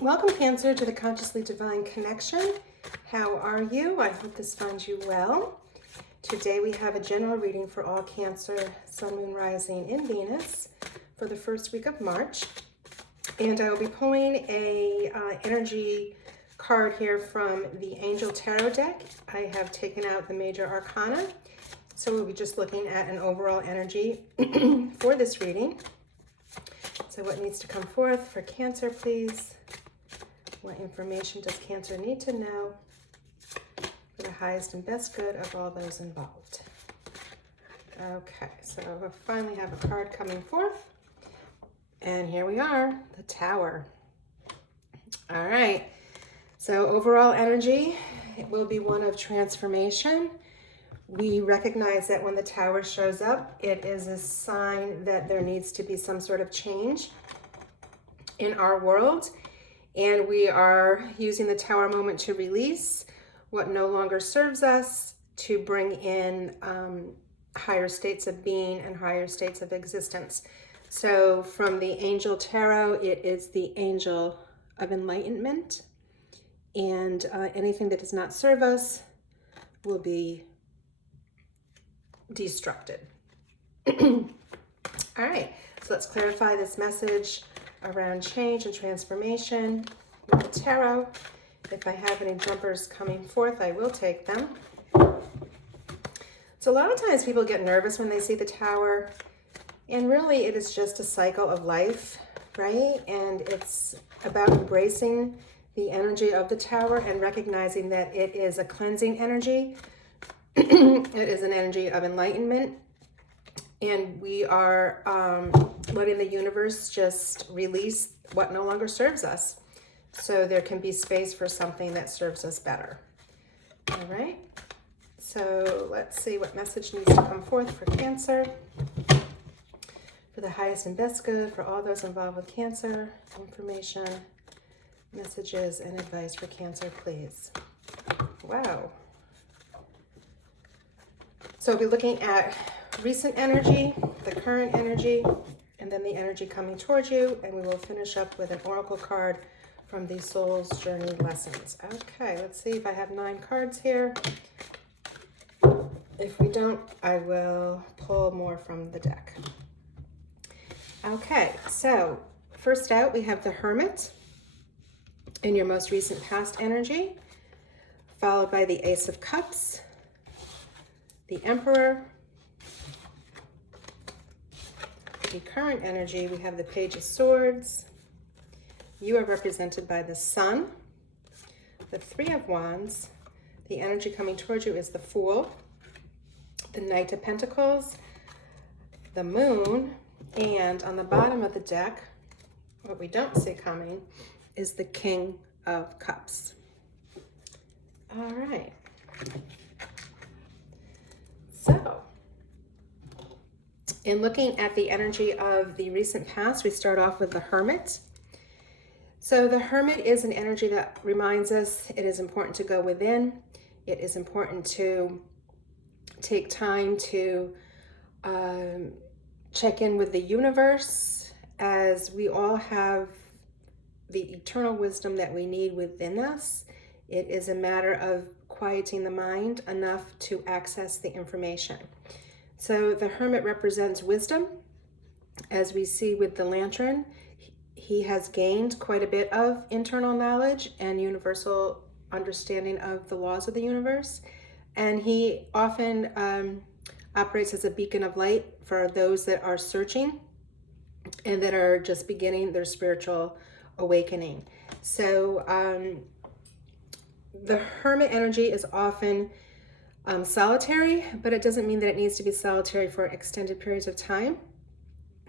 Welcome, Cancer, to the Consciously Divine Connection. How are you? I hope this finds you well. Today we have a general reading for all Cancer, Sun, Moon, Rising in Venus for the first week of March. And I will be pulling a energy card here from the Angel Tarot deck. I have taken out the major arcana. So we'll be just looking at an overall energy for this reading. So what needs to come forth for Cancer, please? What information does Cancer need to know for the highest and best good of all those involved? Okay, so I finally have a card coming forth. And here we are, the Tower. All right, so overall energy, it will be one of transformation. We recognize that when the Tower shows up, it is a sign that there needs to be some sort of change in our world. And we are using the Tower moment to release what no longer serves us, to bring in higher states of being and higher states of existence. So from the Angel Tarot, it is the Angel of Enlightenment. And anything that does not serve us will be destructed. All right, so let's clarify this message around change and transformation with the tarot. If I have any jumpers coming forth, I will take them. So a lot of times people get nervous when they see the Tower, and really it is just a cycle of life, right? And it's about embracing the energy of the Tower and recognizing that it is a cleansing energy. It is an energy of enlightenment, and we are letting the universe just release what no longer serves us, so there can be space for something that serves us better. All right, so let's see what message needs to come forth for Cancer for the highest and best good for all those involved with Cancer. Information, messages, and advice for Cancer, please. Wow. So we'll be looking at recent energy, the current energy, and then the energy coming towards you, and we will finish up with an oracle card from the Soul's Journey Lessons. Okay, let's see if I have 9 cards here. If we don't, I will pull more from the deck. Okay, so first out we have the Hermit in your most recent past energy, followed by the Ace of Cups, the Emperor. The current energy, we have the Page of Swords. You are represented by the Sun, the Three of Wands. The energy coming towards you is the Fool, the Knight of Pentacles, the Moon, and on the bottom of the deck, what we don't see coming is the King of Cups. All right. So, in looking at the energy of the recent past, we start off with the Hermit. So the Hermit is an energy that reminds us it is important to go within. It is important to take time to check in with the universe, as we all have the eternal wisdom that we need within us. It is a matter of quieting the mind enough to access the information. So the Hermit represents wisdom. As we see with the Lantern, he has gained quite a bit of internal knowledge and universal understanding of the laws of the universe. And he often operates as a beacon of light for those that are searching and that are just beginning their spiritual awakening. So the Hermit energy is often solitary, but it doesn't mean that it needs to be solitary for extended periods of time.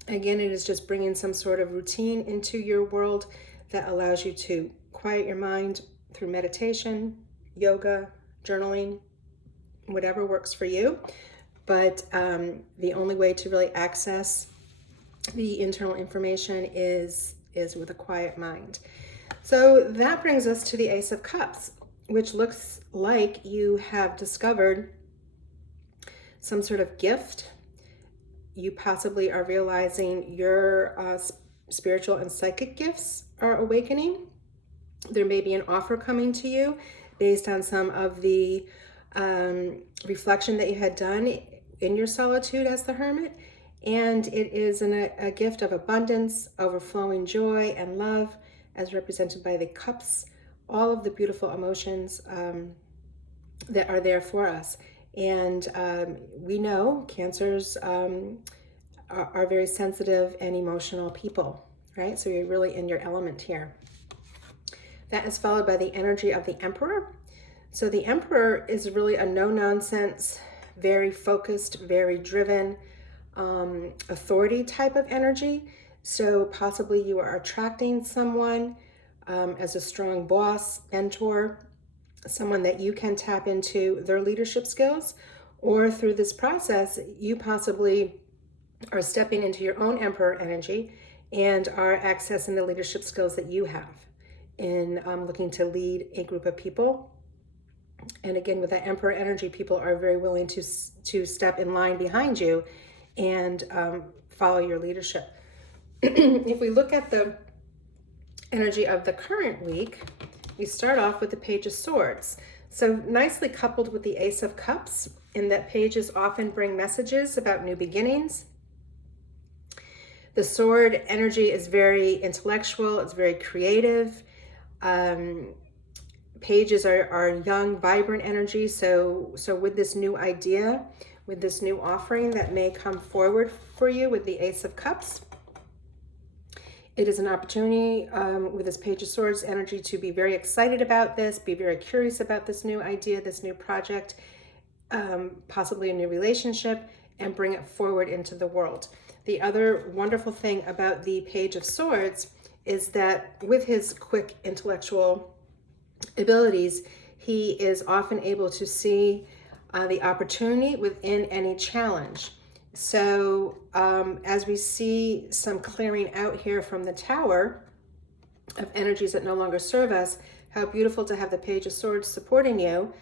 Again, it is just bringing some sort of routine into your world that allows you to quiet your mind through meditation, yoga, journaling, whatever works for you. But the only way to really access the internal information is with a quiet mind. So that brings us to the Ace of Cups, which looks like you have discovered some sort of gift. You possibly are realizing your spiritual and psychic gifts are awakening. There may be an offer coming to you based on some of the reflection that you had done in your solitude as the hermit. And it is a gift of abundance, overflowing joy and love, as represented by the cups, all of the beautiful emotions that are there for us. And we know Cancers are very sensitive and emotional people, right? So you're really in your element here. That is followed by the energy of the Emperor. So the Emperor is really a no-nonsense, very focused, very driven, authority type of energy. So possibly you are attracting someone as a strong boss, mentor, someone that you can tap into their leadership skills, or through this process, you possibly are stepping into your own Emperor energy and are accessing the leadership skills that you have in looking to lead a group of people. And again, with that Emperor energy, people are very willing to step in line behind you and follow your leadership. If we look at the energy of the current week, we start off with the Page of Swords. So nicely coupled with the Ace of Cups, in that pages often bring messages about new beginnings. The sword energy is very intellectual, it's very creative. Pages are young, vibrant energy. So with this new idea, with this new offering that may come forward for you with the Ace of Cups, it is an opportunity with this Page of Swords energy to be very excited about this, be very curious about this new idea, this new project, possibly a new relationship, and bring it forward into the world. The other wonderful thing about the Page of Swords is that with his quick intellectual abilities, he is often able to see the opportunity within any challenge. So as we see some clearing out here from the Tower of energies that no longer serve us, how beautiful to have the Page of Swords supporting you.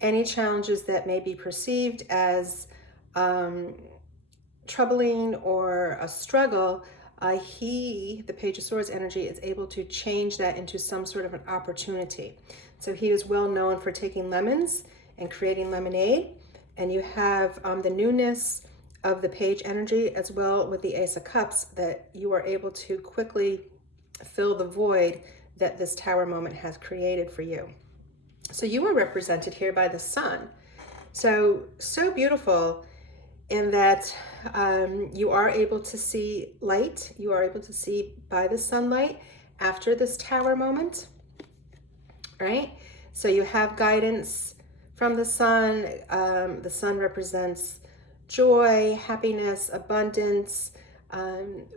Any challenges that may be perceived as troubling or a struggle, the Page of Swords energy is able to change that into some sort of an opportunity. So he is well known for taking lemons and creating lemonade. And you have the newness of the Page energy as well with the Ace of Cups, that you are able to quickly fill the void that this Tower moment has created for you. So you are represented here by the Sun. So beautiful in that you are able to see light. You are able to see by the sunlight after this Tower moment, right? So you have guidance from the Sun. The Sun represents joy, happiness, abundance,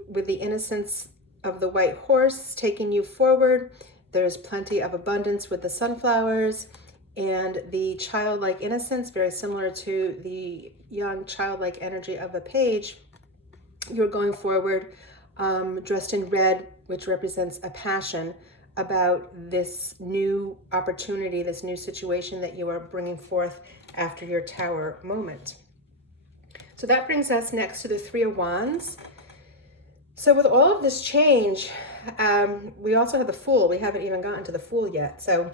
with the innocence of the white horse taking you forward. There's plenty of abundance with the sunflowers and the childlike innocence, very similar to the young childlike energy of the Page. You're going forward dressed in red, which represents a passion about this new opportunity, this new situation that you are bringing forth after your Tower moment. So that brings us next to the Three of Wands. So with all of this change, we also have the Fool. We haven't even gotten to the Fool yet. So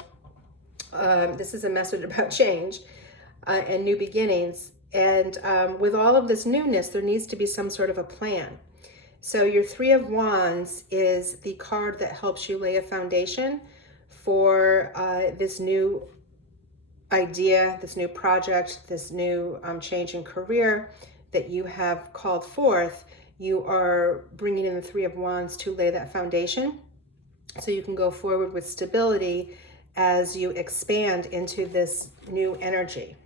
this is a message about change and new beginnings. And with all of this newness, there needs to be some sort of a plan. So your Three of Wands is the card that helps you lay a foundation for this new idea, this new project, this new change in career that you have called forth. You are bringing in the Three of Wands to lay that foundation so you can go forward with stability as you expand into this new energy.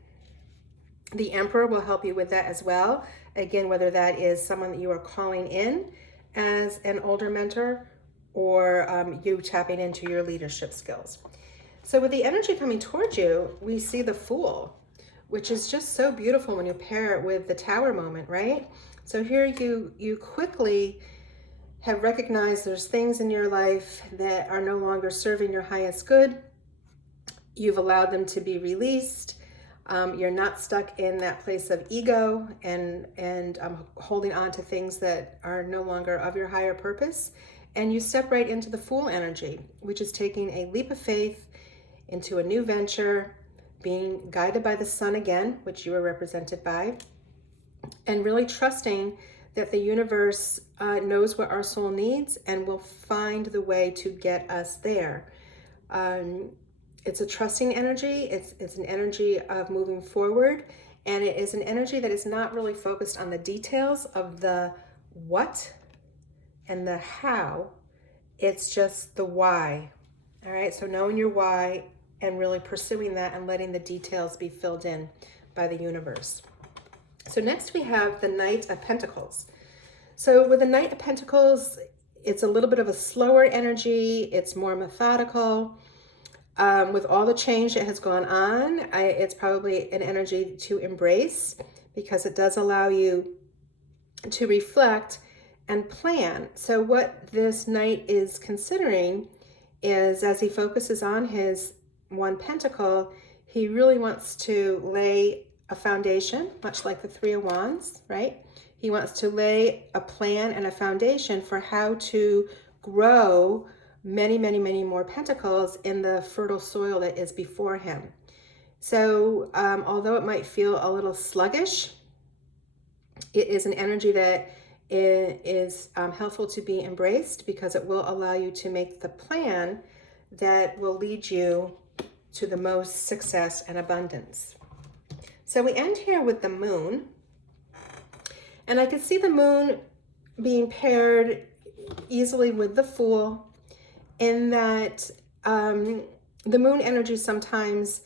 The Emperor will help you with that as well. Again, whether that is someone that you are calling in as an older mentor or you tapping into your leadership skills. So with the energy coming towards you, we see the Fool, which is just so beautiful when you pair it with the Tower moment, right? So here you quickly have recognized there's things in your life that are no longer serving your highest good. You've allowed them to be released. You're not stuck in that place of ego and holding on to things that are no longer of your higher purpose. and you step right into the Fool energy, which is taking a leap of faith into a new venture, being guided by the sun again, which you are represented by, and really trusting that the universe knows what our soul needs and will find the way to get us there. It's a trusting energy. It's an energy of moving forward, and it is an energy that is not really focused on the details of the what and the how. It's just the why. All right, so knowing your why and really pursuing that and letting the details be filled in by the universe. So next we have the Knight of Pentacles. So with the Knight of Pentacles, it's a little bit of a slower energy. It's more methodical. With all the change that has gone on, it's probably an energy to embrace because it does allow you to reflect and plan. So what this Knight is considering is, as he focuses on his one pentacle, he really wants to lay a foundation, much like the Three of Wands, right? He wants to lay a plan and a foundation for how to grow many, many, many more pentacles in the fertile soil that is before him. So although it might feel a little sluggish, it is an energy that is helpful to be embraced because it will allow you to make the plan that will lead you to the most success and abundance. So we end here with the Moon, and I could see the Moon being paired easily with the Fool, in that the Moon energy sometimes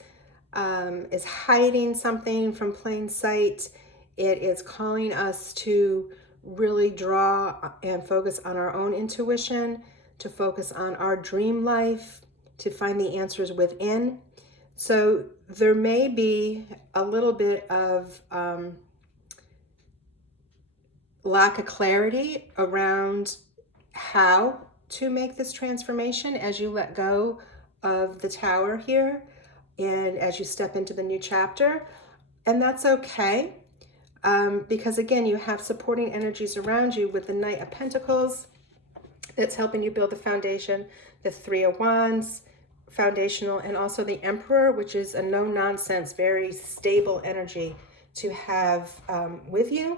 is hiding something from plain sight. It is calling us to really draw and focus on our own intuition, to focus on our dream life, to find the answers within. So there may be a little bit of lack of clarity around how to make this transformation as you let go of the Tower here and as you step into the new chapter. And that's okay, because again, you have supporting energies around you with the Knight of Pentacles that's helping you build the foundation, the Three of Wands, foundational, and also the Emperor, which is a no-nonsense, very stable energy to have with you,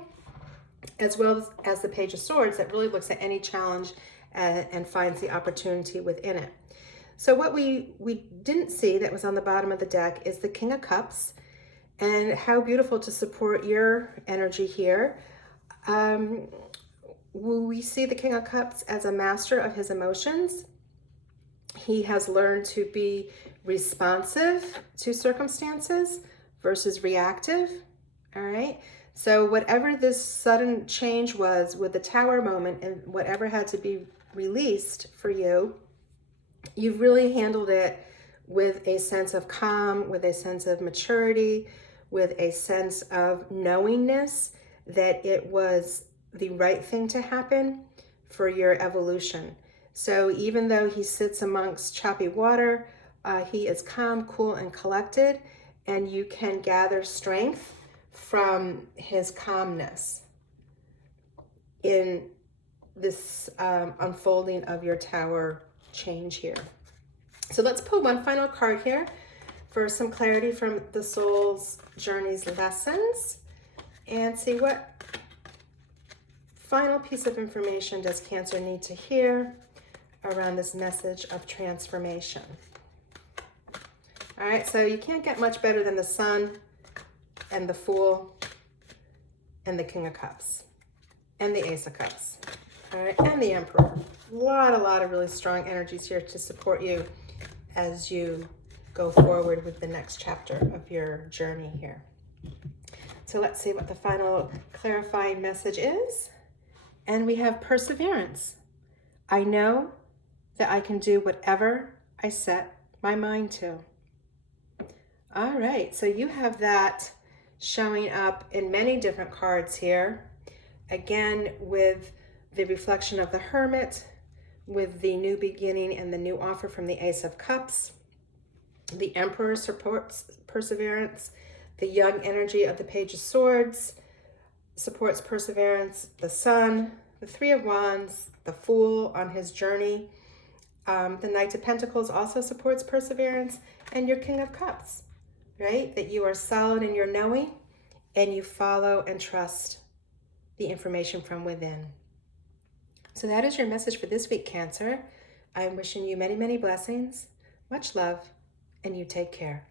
as well as the Page of Swords that really looks at any challenge and finds the opportunity within it. So what we didn't see that was on the bottom of the deck is the King of Cups, and how beautiful to support your energy here. We see the King of Cups as a master of his emotions. He has learned to be responsive to circumstances versus reactive, all right? So whatever this sudden change was with the Tower moment and whatever had to be released for you, you've really handled it with a sense of calm, with a sense of maturity, with a sense of knowingness that it was the right thing to happen for your evolution. So even though he sits amongst choppy water, he is calm, cool, and collected, and you can gather strength from his calmness in this unfolding of your Tower change here. So let's pull one final card here for some clarity from the soul's journey's lessons and see what final piece of information does Cancer need to hear around this message of transformation. All right, so you can't get much better than the Sun and the Fool and the King of Cups and the Ace of Cups, all right, and the Emperor. A lot of really strong energies here to support you as you go forward with the next chapter of your journey here. So let's see what the final clarifying message is. And we have perseverance. I know that I can do whatever I set my mind to. All right, so you have that showing up in many different cards here. Again, with the reflection of the Hermit, with the new beginning and the new offer from the Ace of Cups. The Emperor supports perseverance. The young energy of the Page of Swords supports perseverance. The Sun, the Three of Wands, the Fool on his journey. The Knight of Pentacles also supports perseverance, and your King of Cups, right? That you are solid in your knowing and you follow and trust the information from within. So that is your message for this week, Cancer. I'm wishing you many, many blessings, much love, and you take care.